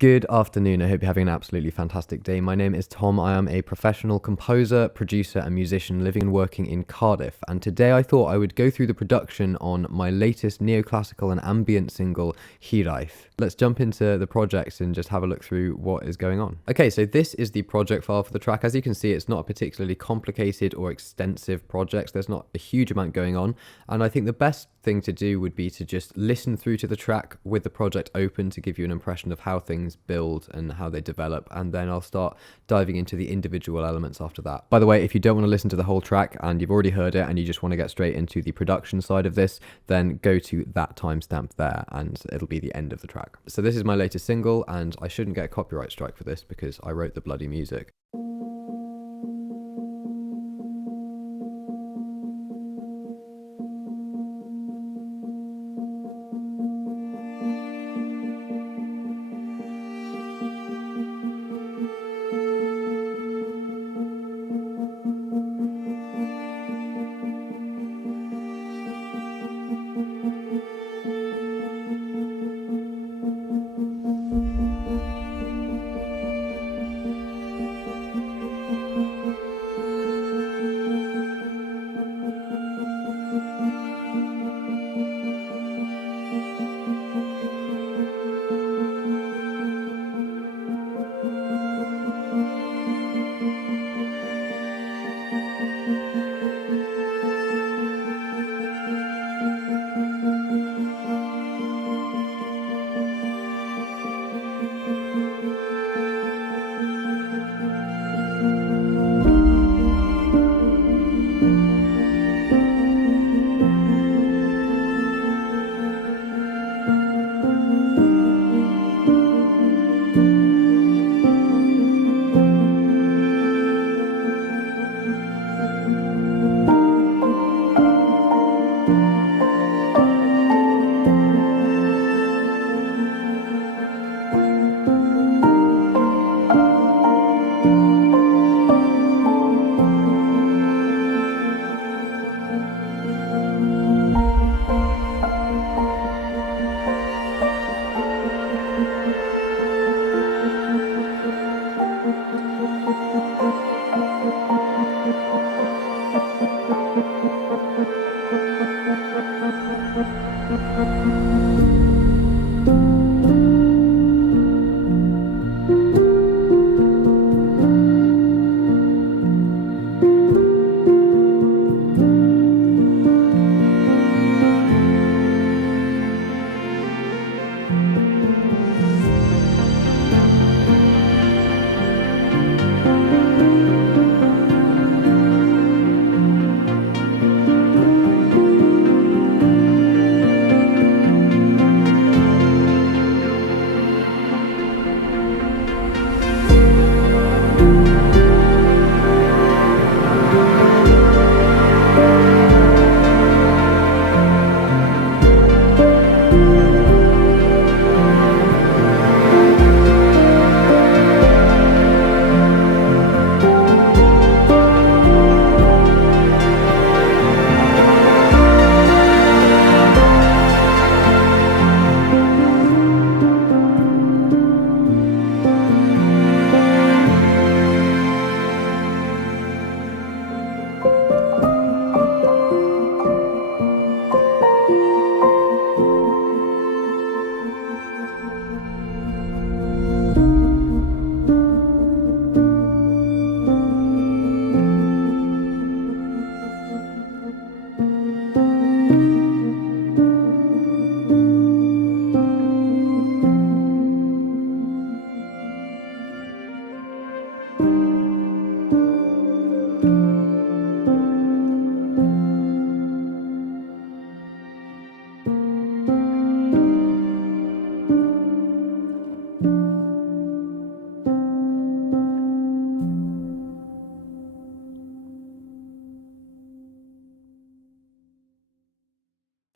Good afternoon. I hope you're having an absolutely fantastic day. My name is Tom. I am a professional composer, producer, and musician living and working in Cardiff. And today I thought I would go through the production on my latest neoclassical and ambient single, HIRAETH. Let's jump into the project and just have a look through what is going on. Okay, so this is the project file for the track. As you can see, it's not a particularly complicated or extensive project. There's not a huge amount going on. And I think the best thing to do would be to just listen through to the track with the project open to give you an impression of how things build and how they develop, and then I'll start diving into the individual elements after that. By the way, if you don't want to listen to the whole track and you've already heard it and you just want to get straight into the production side of this, then go to that timestamp there and it'll be the end of the track. So this is my latest single, and I shouldn't get a copyright strike for this because I wrote the bloody music.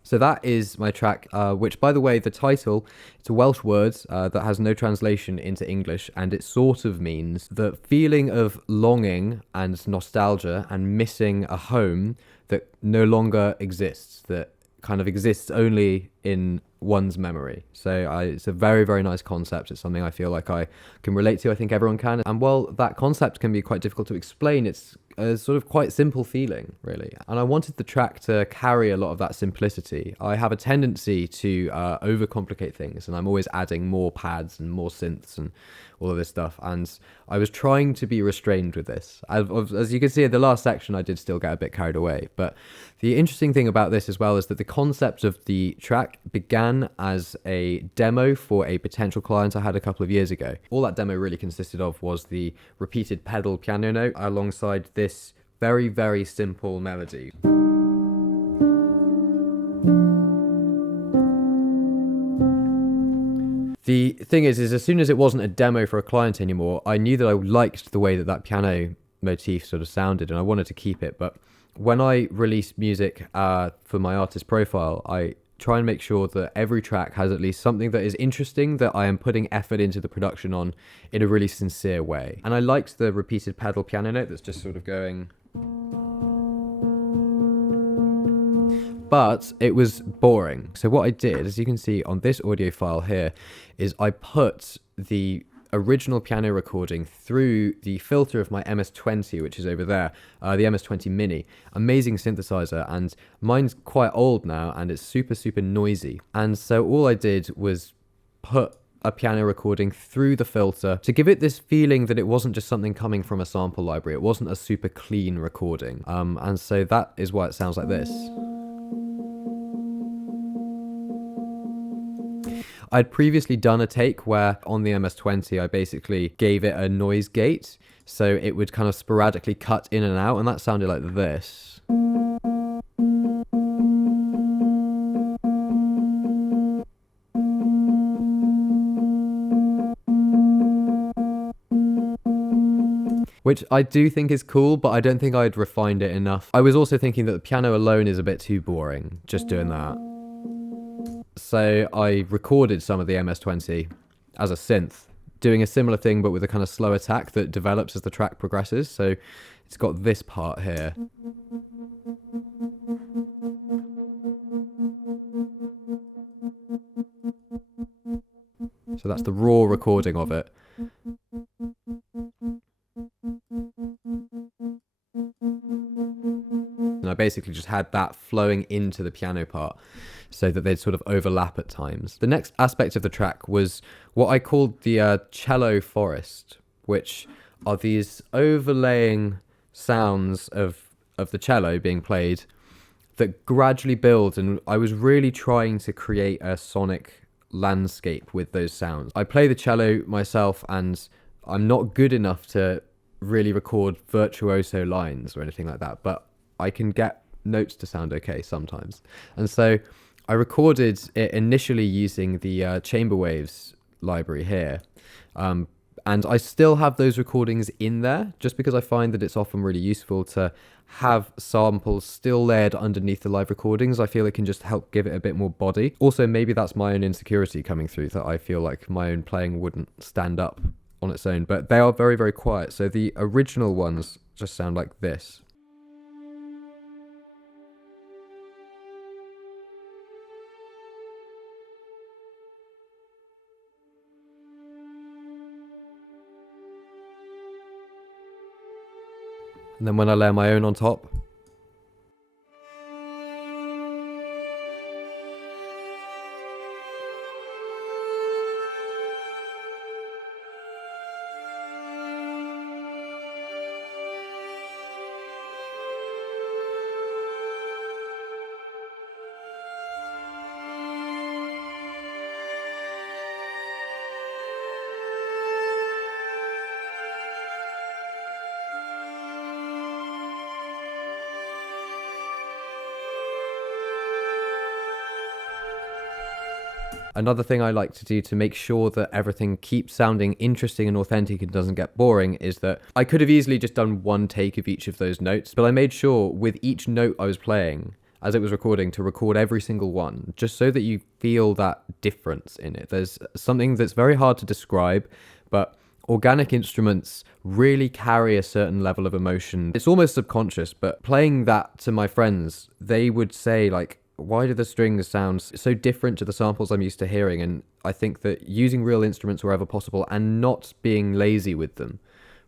So that is my track, which, by the way, the title, it's a Welsh word that has no translation into English, and it sort of means the feeling of longing and nostalgia and missing a home that no longer exists, that kind of exists only in one's memory. So it's a very, very nice concept. It's something I feel like I can relate to. I think everyone can. And while that concept can be quite difficult to explain, it's a sort of quite simple feeling, really. And I wanted the track to carry a lot of that simplicity. I have a tendency to overcomplicate things, and I'm always adding more pads and more synths and all of this stuff. And I was trying to be restrained with this. As you can see in the last section, I did still get a bit carried away. But the interesting thing about this as well is that the concept of the track began as a demo for a potential client I had a couple of years ago. All that demo really consisted of was the repeated pedal piano note alongside this very, very simple melody. The thing is as soon as it wasn't a demo for a client anymore, I knew that I liked the way that that piano motif sort of sounded, and I wanted to keep it. But when I release music for my artist profile, I try and make sure that every track has at least something that is interesting, that I am putting effort into the production on in a really sincere way. And I liked the repeated pedal piano note that's just sort of going... But it was boring. So what I did, as you can see on this audio file here, is I put the original piano recording through the filter of my MS-20, which is over there, the MS-20 Mini. Amazing synthesizer, and mine's quite old now, and it's super, super noisy. And so all I did was put a piano recording through the filter to give it this feeling that it wasn't just something coming from a sample library. It wasn't a super clean recording. And so that is why it sounds like this. I'd previously done a take where on the MS-20 I basically gave it a noise gate, so it would kind of sporadically cut in and out, and that sounded like this. Which I do think is cool, but I don't think I'd refined it enough. I was also thinking that the piano alone is a bit too boring, just doing that. So I recorded some of the MS-20 as a synth, doing a similar thing but with a kind of slow attack that develops as the track progresses. So it's got this part here. So that's the raw recording of it. And I basically just had that flowing into the piano part so that they'd sort of overlap at times. The next aspect of the track was what I called the Cello Forest, which are these overlaying sounds of the cello being played that gradually build, and I was really trying to create a sonic landscape with those sounds. I play the cello myself, and I'm not good enough to really record virtuoso lines or anything like that, but I can get notes to sound okay sometimes. And so I recorded it initially using the Chamber Waves library here. And I still have those recordings in there just because I find that it's often really useful to have samples still layered underneath the live recordings. I feel it can just help give it a bit more body. Also, maybe that's my own insecurity coming through, that I feel like my own playing wouldn't stand up on its own, but they are very, very quiet. So the original ones just sound like this. And then when I layer my own on top, another thing I like to do to make sure that everything keeps sounding interesting and authentic and doesn't get boring is that I could have easily just done one take of each of those notes, but I made sure with each note I was playing as it was recording to record every single one, just so that you feel that difference in it. There's something that's very hard to describe, but organic instruments really carry a certain level of emotion. It's almost subconscious, but playing that to my friends, they would say like, why do the strings sound so different to the samples I'm used to hearing? And I think that using real instruments wherever possible and not being lazy with them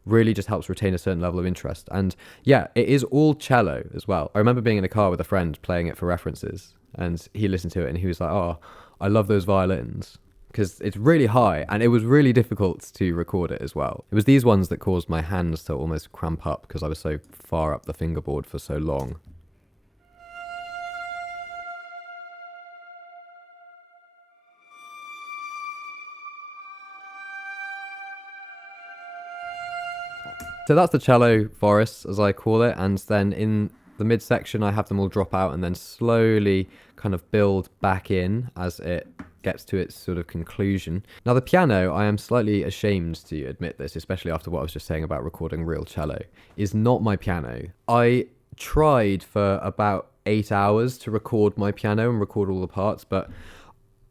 really just helps retain a certain level of interest. And yeah, it is all cello as well. I remember being in a car with a friend playing it for references, and he listened to it and he was like, oh, I love those violins, because it's really high, and it was really difficult to record it as well. It was these ones that caused my hands to almost cramp up because I was so far up the fingerboard for so long. So that's the Cello Forest, as I call it, and then in the midsection I have them all drop out and then slowly kind of build back in as it gets to its sort of conclusion. Now the piano, I am slightly ashamed to admit this, especially after what I was just saying about recording real cello, is not my piano. I tried for about 8 hours to record my piano and record all the parts, but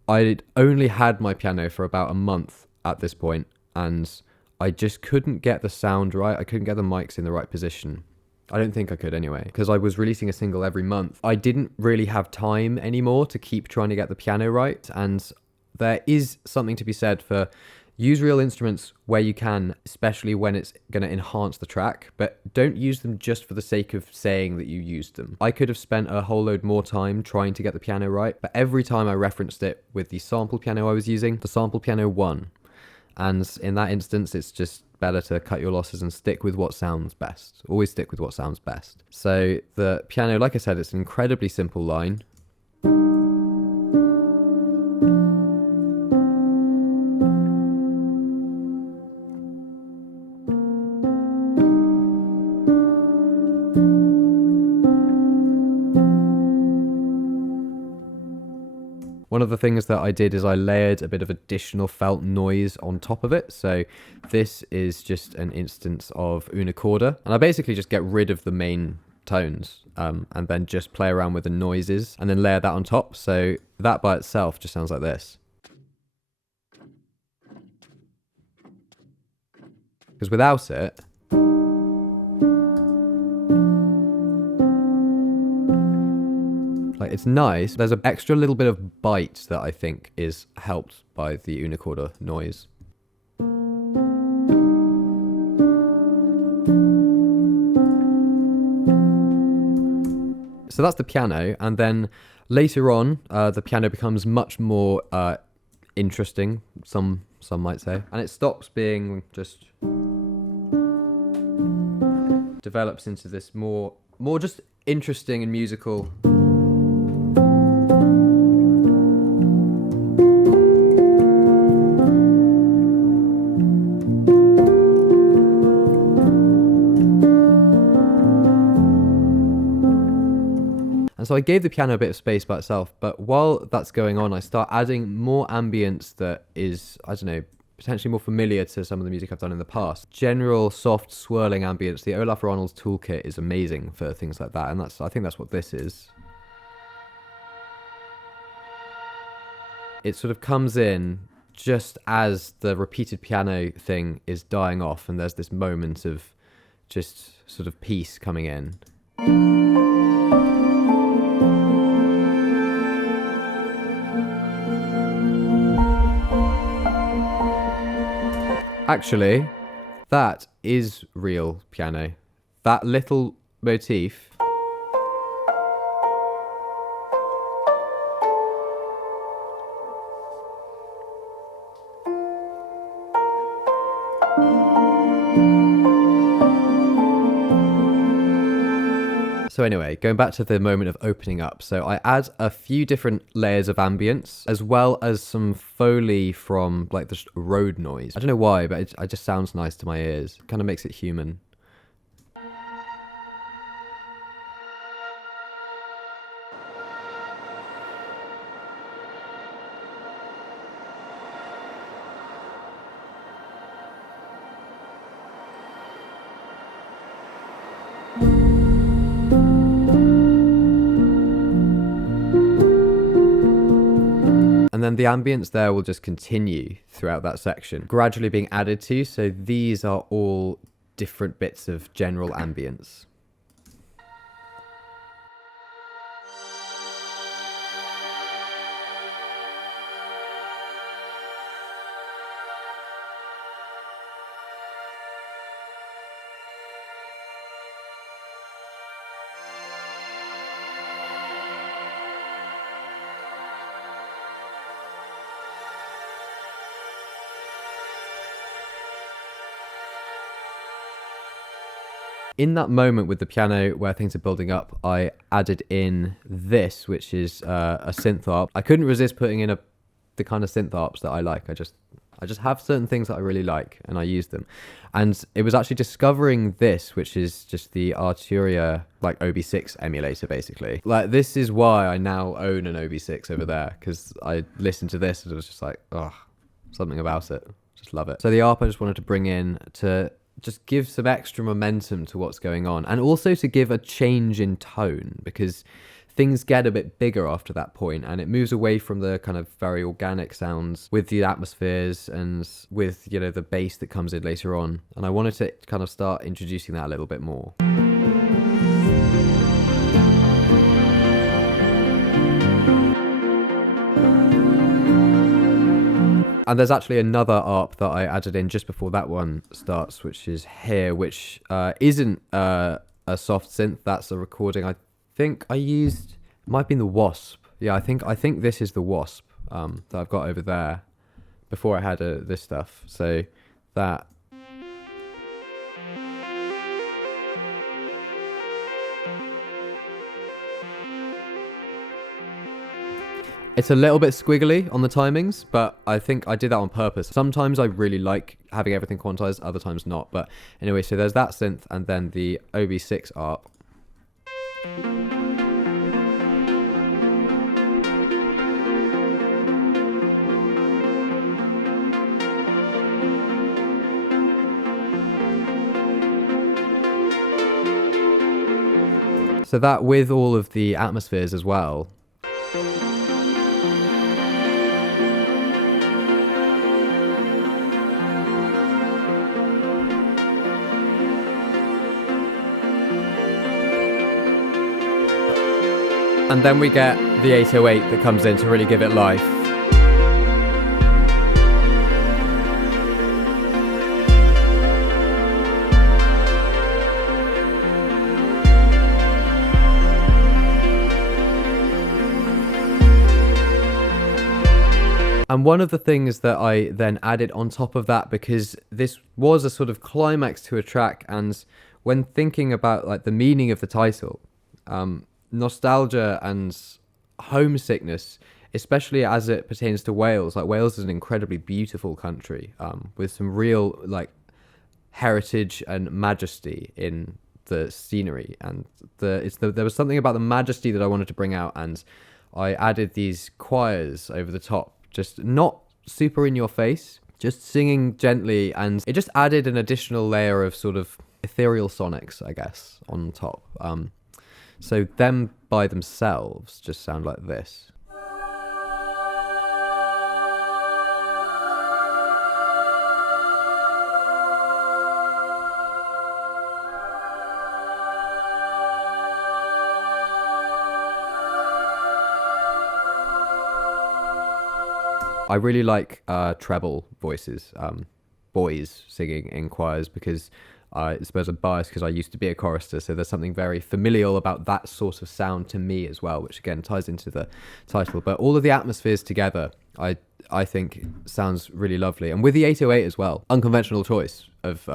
I'd only had my piano for about a month at this point, and I just couldn't get the sound right. I couldn't get the mics in the right position. I don't think I could anyway, because I was releasing a single every month. I didn't really have time anymore to keep trying to get the piano right, and there is something to be said for use real instruments where you can, especially when it's going to enhance the track, but don't use them just for the sake of saying that you used them. I could have spent a whole load more time trying to get the piano right, but every time I referenced it with the sample piano I was using, the sample piano won. And in that instance, it's just better to cut your losses and stick with what sounds best. Always stick with what sounds best. So the piano, like I said, it's an incredibly simple line. One of the things that I did is I layered a bit of additional felt noise on top of it. So this is just an instance of una corda. And I basically just get rid of the main tones and then just play around with the noises and then layer that on top. So that by itself just sounds like this. Because without it, like, it's nice. There's an extra little bit of bite that I think is helped by the una corda noise. So that's the piano, and then later on, the piano becomes much more interesting, some might say, and it stops being just develops into this more just interesting and musical. And so I gave the piano a bit of space by itself, but while that's going on, I start adding more ambience that is, I don't know, potentially more familiar to some of the music I've done in the past. General, soft, swirling ambience. The Olaf Ronalds toolkit is amazing for things like that, and I think that's what this is. It sort of comes in just as the repeated piano thing is dying off, and there's this moment of just sort of peace coming in. Actually, that is real piano. That little motif. So anyway, going back to the moment of opening up. So I add a few different layers of ambience, as well as some Foley from like the road noise. I don't know why, but it just sounds nice to my ears. It kind of makes it human. And then the ambience there will just continue throughout that section, gradually being added to. So these are all different bits of general ambience. In that moment with the piano where things are building up, I added in this, which is a synth harp. I couldn't resist putting in the kind of synth harps that I like. I just have certain things that I really like, and I use them. And it was actually discovering this, which is just the Arturia, like OB6 emulator, basically. Like, this is why I now own an OB6 over there, because I listened to this and it was just like, oh, something about it. Just love it. So the ARP I just wanted to bring in to just give some extra momentum to what's going on, and also to give a change in tone, because things get a bit bigger after that point, and it moves away from the kind of very organic sounds with the atmospheres and with, you know, the bass that comes in later on. And I wanted to kind of start introducing that a little bit more. And there's actually another ARP that I added in just before that one starts, which is here, which isn't a soft synth. That's a recording I think I used, it might have been the Wasp. Yeah, I think this is the Wasp that I've got over there before I had this stuff. So that. It's a little bit squiggly on the timings, but I think I did that on purpose. Sometimes I really like having everything quantized, other times not. But anyway, so there's that synth, and then the OB6 ARP. So that with all of the atmospheres as well. And then we get the 808 that comes in to really give it life. And one of the things that I then added on top of that, because this was a sort of climax to a track, and when thinking about like the meaning of the title, nostalgia and homesickness, especially as it pertains to Wales. Like, Wales is an incredibly beautiful country, with some real like heritage and majesty in the scenery, and there was something about the majesty that I wanted to bring out, and I added these choirs over the top, just not super in your face, just singing gently, and it just added an additional layer of sort of ethereal sonics, I guess, on top. So them by themselves just sound like this. I really like treble voices, boys singing in choirs, because I suppose I'm biased because I used to be a chorister, so there's something very familial about that sort of sound to me as well, which again ties into the title. But all of the atmospheres together, I think sounds really lovely. And with the 808 as well, unconventional choice of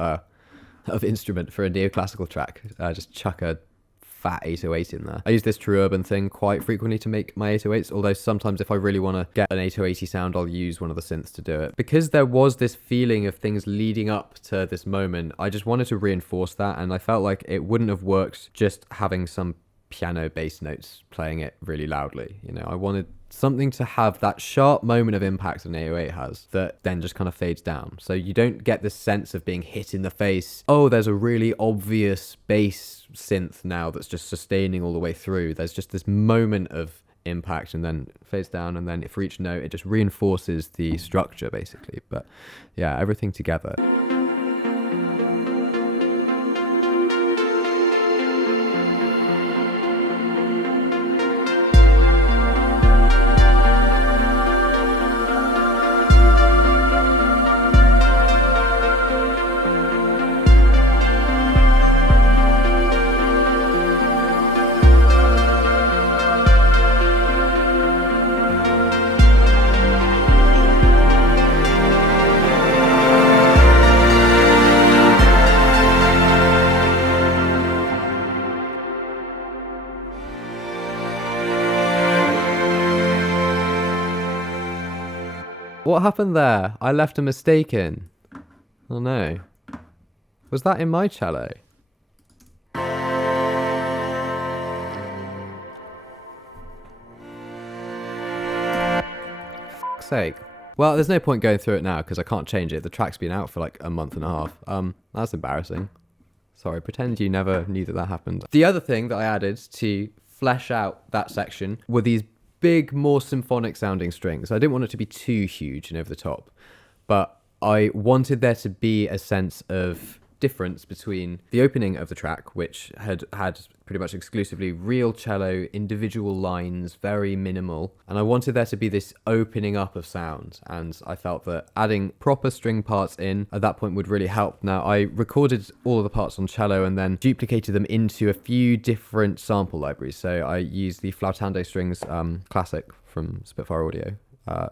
instrument for a neoclassical track. Just chuck a fat 808 in there. I use this true urban thing quite frequently to make my 808s, although sometimes if I really want to get an 808 sound, I'll use one of the synths to do it. Because there was this feeling of things leading up to this moment, I just wanted to reinforce that, and I felt like it wouldn't have worked just having some piano bass notes playing it really loudly. You know, I wanted something to have that sharp moment of impact an 808 has that then just kind of fades down. So you don't get this sense of being hit in the face. Oh, there's a really obvious bass synth now that's just sustaining all the way through. There's just this moment of impact and then fades down, and then for each note it just reinforces the structure basically. But yeah, everything together. What happened there? I left a mistake in. Oh no. Was that in my cello? Fuck's sake. Well, there's no point going through it now because I can't change it. The track's been out for like a month and a half. That's embarrassing. Sorry, pretend you never knew that happened. The other thing that I added to flesh out that section were these big, more symphonic sounding strings. I didn't want it to be too huge and over the top, but I wanted there to be a sense of difference between the opening of the track, which had pretty much exclusively real cello, individual lines, very minimal, and I wanted there to be this opening up of sound, and I felt that adding proper string parts in at that point would really help. Now, I recorded all of the parts on cello and then duplicated them into a few different sample libraries. So I used the Flautando Strings Classic from Spitfire Audio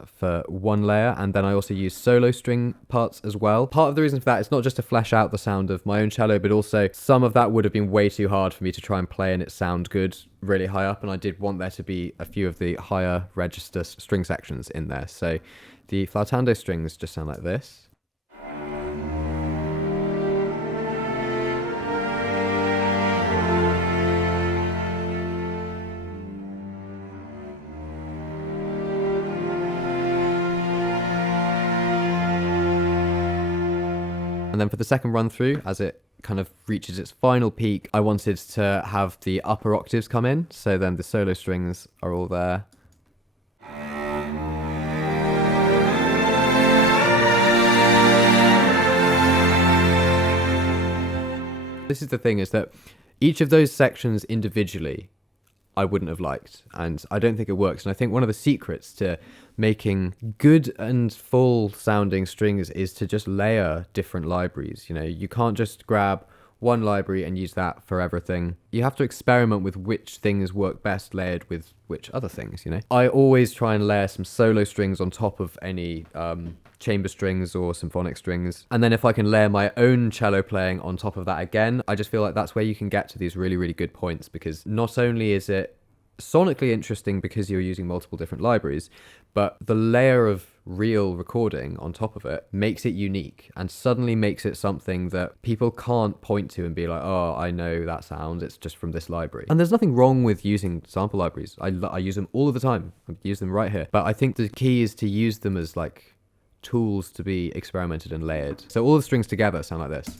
for one layer, and then I also use solo string parts as well. Part of the reason for that is not just to flesh out the sound of my own cello, but also some of that would have been way too hard for me to try and play and it sound good really high up, and I did want there to be a few of the higher register string sections in there. So the Flautando strings just sound like this. And then for the second run through, as it kind of reaches its final peak, I wanted to have the upper octaves come in. So then the solo strings are all there. This is the thing, is that each of those sections individually I wouldn't have liked, and I don't think it works. And I think one of the secrets to making good and full sounding strings is to just layer different libraries. You know, you can't just grab one library and use that for everything. You have to experiment with which things work best layered with which other things, you know. I always try and layer some solo strings on top of any chamber strings or symphonic strings, and then if I can layer my own cello playing on top of that again, I just feel like that's where you can get to these really, really good points, because not only is it sonically interesting because you're using multiple different libraries, but the layer of real recording on top of it makes it unique and suddenly makes it something that people can't point to and be like, oh, I know that sound, it's just from this library. And there's nothing wrong with using sample libraries. I use them all of the time. I use them right here. But I think the key is to use them as like tools to be experimented and layered. So all the strings together sound like this.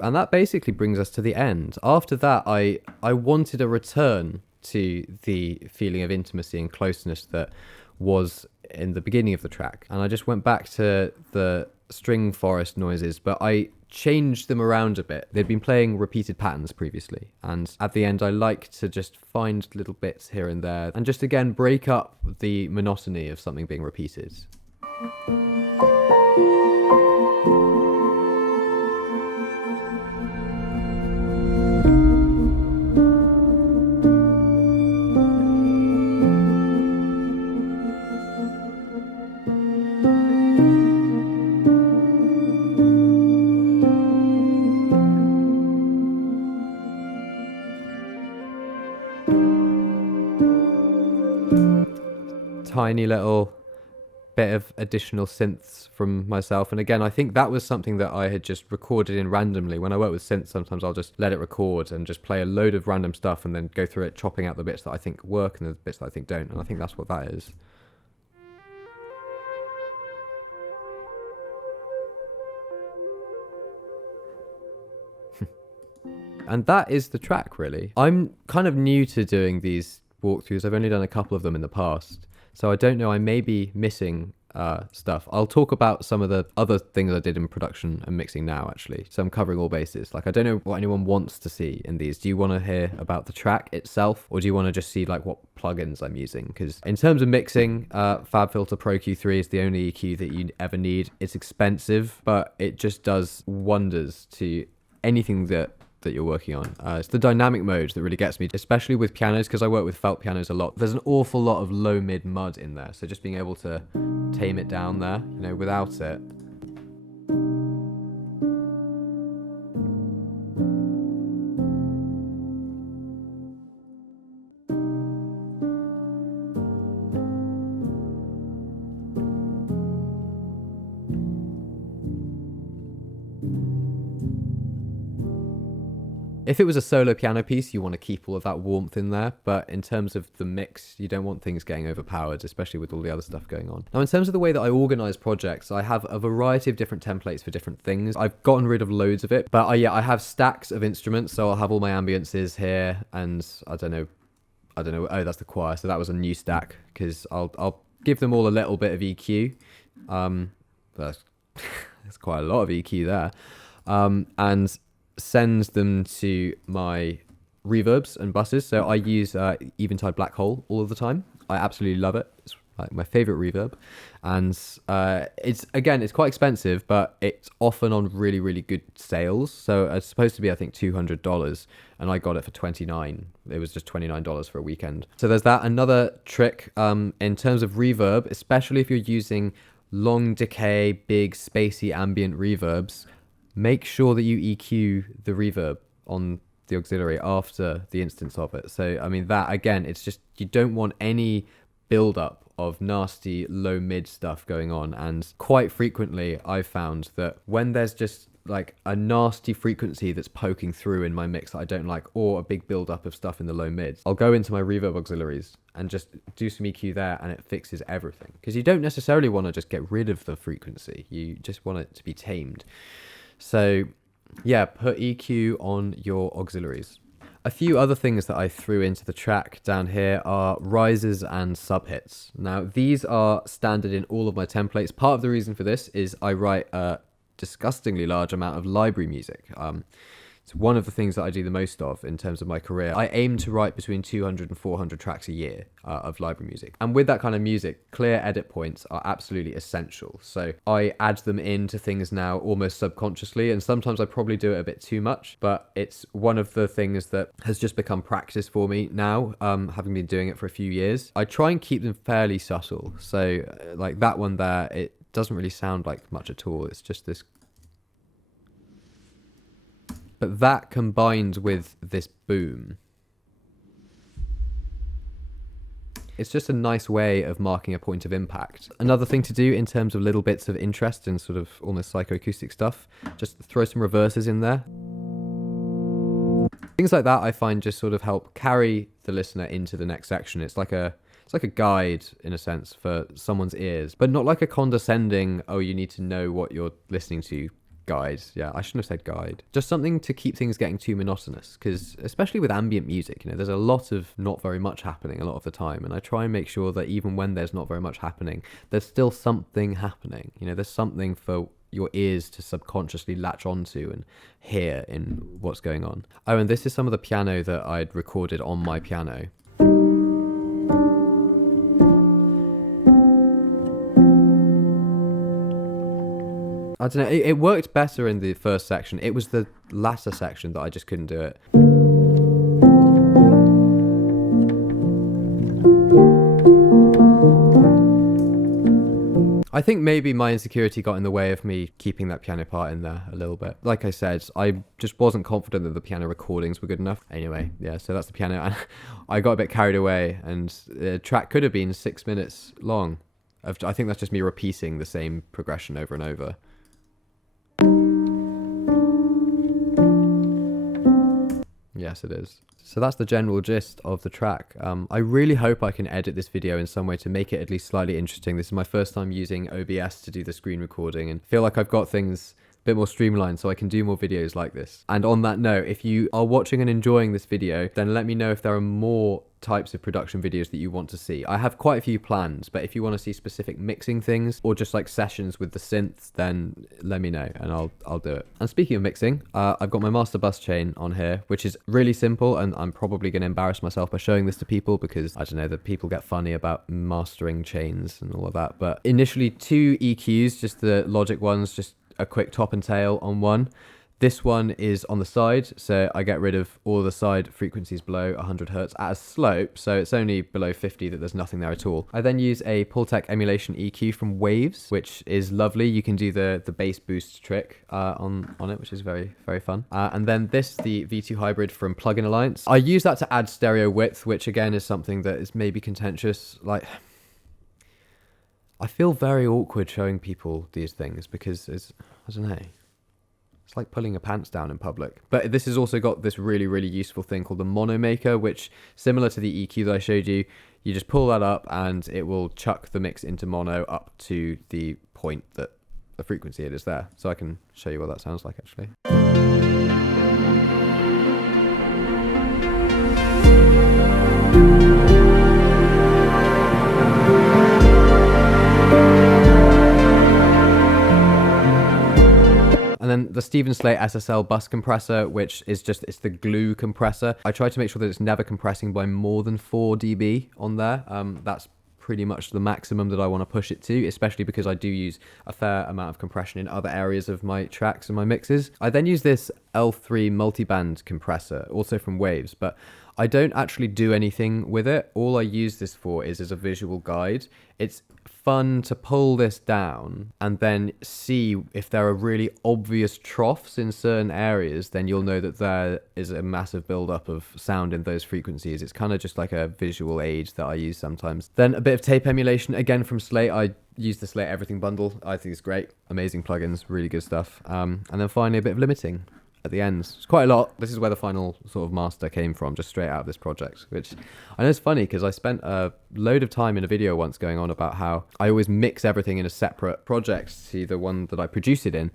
And that basically brings us to the end. After that, I wanted a return to the feeling of intimacy and closeness that was in the beginning of the track. And I just went back to the string forest noises, but I changed them around a bit. They'd been playing repeated patterns previously. And at the end, I like to just find little bits here and there and just again break up the monotony of something being repeated. Tiny little bit of additional synths from myself, and again I think that was something that I had just recorded in randomly. When I work with synths, sometimes I'll just let it record and just play a load of random stuff and then go through it, chopping out the bits that I think work and the bits that I think don't, and I think that's what that is. And that is the track, really. I'm kind of new to doing these walkthroughs. I've only done a couple of them in the past, so I don't know, I may be missing stuff. I'll talk about some of the other things I did in production and mixing now, actually. So I'm covering all bases. Like, I don't know what anyone wants to see in these. Do you want to hear about the track itself, or do you want to just see like what plugins I'm using? Because in terms of mixing, FabFilter Pro Q3 is the only EQ that you ever need. It's expensive, but it just does wonders to anything that you're working on. It's the dynamic mode that really gets me, especially with pianos, because I work with felt pianos a lot. There's an awful lot of low mid mud in there, so just being able to tame it down there, you know, without it. If it was a solo piano piece, you want to keep all of that warmth in there, but in terms of the mix, you don't want things getting overpowered, especially with all the other stuff going on. Now, in terms of the way that I organize projects, I have a variety of different templates for different things. I've gotten rid of loads of it, but I have stacks of instruments, so I'll have all my ambiances here, and I don't know, oh, that's the choir, so that was a new stack, because I'll give them all a little bit of EQ. That's quite a lot of EQ there. And sends them to my reverbs and buses. So I use Eventide Black Hole all of the time. I absolutely love it. It's like my favorite reverb, and it's quite expensive, but it's often on really, really good sales. So it's supposed to be, I think, $200, and I got it for $29. It was just $29 for a weekend. So there's that. Another trick in terms of reverb, especially if you're using long decay, big spacey ambient reverbs, make sure that you EQ the reverb on the auxiliary after the instance of it. So, I mean, that, again, it's just, you don't want any build-up of nasty low mid stuff going on. And quite frequently, I've found that when there's just like a nasty frequency that's poking through in my mix that I don't like, or a big build-up of stuff in the low mids, I'll go into my reverb auxiliaries and just do some EQ there, and it fixes everything. Because you don't necessarily want to just get rid of the frequency. You just want it to be tamed. So yeah, put EQ on your auxiliaries. A few other things that I threw into the track down here are rises and subhits. Now, these are standard in all of my templates. Part of the reason for this is I write a disgustingly large amount of library music. It's one of the things that I do the most of in terms of my career. I aim to write between 200 and 400 tracks a year of library music. And with that kind of music, clear edit points are absolutely essential. So I add them into things now almost subconsciously, and sometimes I probably do it a bit too much, but it's one of the things that has just become practice for me now, having been doing it for a few years. I try and keep them fairly subtle. So like that one there, it doesn't really sound like much at all. It's just this. But that combined with this boom, it's just a nice way of marking a point of impact. Another thing to do in terms of little bits of interest and sort of almost psychoacoustic stuff, just throw some reverses in there. Things like that I find just sort of help carry the listener into the next section. It's like a guide, in a sense, for someone's ears, but not like a condescending, oh, you need to know what you're listening to guide. Yeah, I shouldn't have said guide. Just something to keep things getting too monotonous, because especially with ambient music, you know, there's a lot of not very much happening a lot of the time, and I try and make sure that even when there's not very much happening, there's still something happening. You know, there's something for your ears to subconsciously latch onto and hear in what's going on. Oh, and this is some of the piano that I'd recorded on my piano. I don't know, it worked better in the first section. It was the latter section that I just couldn't do it. I think maybe my insecurity got in the way of me keeping that piano part in there a little bit. Like I said, I just wasn't confident that the piano recordings were good enough. Anyway, yeah, so that's the piano. And I got a bit carried away, and the track could have been 6 minutes long. I think that's just me repeating the same progression over and over. Yes, it is. So that's the general gist of the track. I really hope I can edit this video in some way to make it at least slightly interesting. This is my first time using OBS to do the screen recording, and feel like I've got things bit more streamlined so I can do more videos like this. And on that note, if you are watching and enjoying this video, then let me know if there are more types of production videos that you want to see. I have quite a few plans, but if you want to see specific mixing things or just like sessions with the synths, then let me know and I'll do it. And speaking of mixing, I've got my master bus chain on here, which is really simple, and I'm probably going to embarrass myself by showing this to people because I don't know that people get funny about mastering chains and all of that. But initially 2 EQs, just the Logic ones, just a quick top and tail on one. This one is on the side, so I get rid of all the side frequencies below 100 Hertz at a slope, so it's only below 50 that there's nothing there at all. I then use a Pultec emulation EQ from Waves, which is lovely. You can do the bass boost trick on it, which is very, very fun. And then this, the V2 Hybrid from Plugin Alliance. I use that to add stereo width, which again is something that is maybe contentious. Like, I feel very awkward showing people these things because it's, I don't know. It's like pulling your pants down in public. But this has also got this really, really useful thing called the Mono Maker, which, similar to the EQ that I showed you, you just pull that up and it will chuck the mix into mono up to the point that the frequency it is there. So I can show you what that sounds like, actually. And then the Stephen Slate SSL bus compressor, which is just, it's the glue compressor. I try to make sure that it's never compressing by more than 4 dB on there. That's pretty much the maximum that I want to push it to, especially because I do use a fair amount of compression in other areas of my tracks and my mixes. I then use this L3 multiband compressor, also from Waves, but I don't actually do anything with it. All I use this for is as a visual guide. It's fun to pull this down and then see if there are really obvious troughs in certain areas, then you'll know that there is a massive buildup of sound in those frequencies. It's kind of just like a visual aid that I use sometimes. Then a bit of tape emulation, again from Slate. I use the Slate Everything bundle. I think it's great. Amazing plugins, really good stuff. And then finally a bit of limiting at the end. It's quite a lot. This is where the final sort of master came from, just straight out of this project, which I know is funny because I spent a load of time in a video once going on about how I always mix everything in a separate project to the one that I produce it in.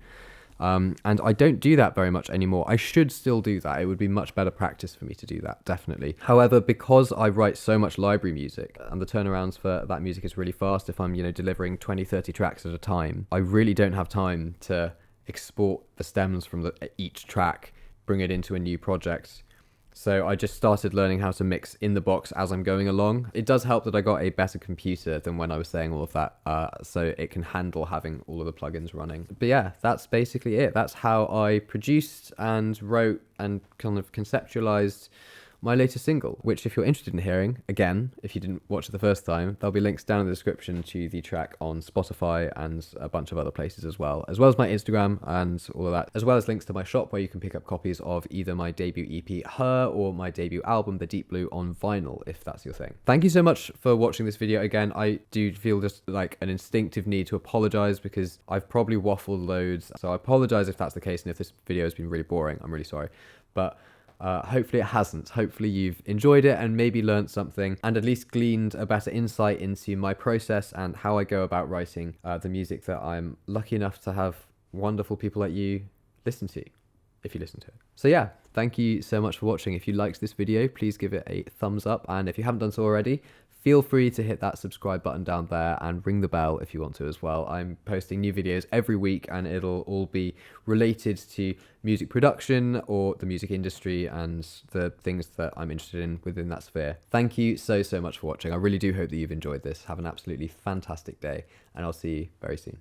And I don't do that very much anymore. I should still do that. It would be much better practice for me to do that, definitely. However, because I write so much library music and the turnarounds for that music is really fast, if I'm, delivering 20, 30 tracks at a time, I really don't have time to export the stems from each track, bring it into a new project. So I just started learning how to mix in the box as I'm going along. It does help that I got a better computer than when I was saying all of that, so it can handle having all of the plugins running. But yeah, that's basically it. That's how I produced and wrote and kind of conceptualized my latest single, which if you're interested in hearing, again, if you didn't watch it the first time, there'll be links down in the description to the track on Spotify and a bunch of other places as well as my Instagram and all of that, as well as links to my shop where you can pick up copies of either my debut EP, Her, or my debut album, The Deep Blue, on vinyl, if that's your thing. Thank you so much for watching this video. Again, I do feel just like an instinctive need to apologize because I've probably waffled loads, so I apologize if that's the case, and if this video has been really boring, I'm really sorry. But hopefully it hasn't. Hopefully you've enjoyed it and maybe learned something and at least gleaned a better insight into my process and how I go about writing the music that I'm lucky enough to have wonderful people like you listen to, if you listen to it. So yeah, thank you so much for watching. If you liked this video, please give it a thumbs up, and if you haven't done so already, feel free to hit that subscribe button down there and ring the bell if you want to as well. I'm posting new videos every week and it'll all be related to music production or the music industry and the things that I'm interested in within that sphere. Thank you so much for watching. I really do hope that you've enjoyed this. Have an absolutely fantastic day and I'll see you very soon.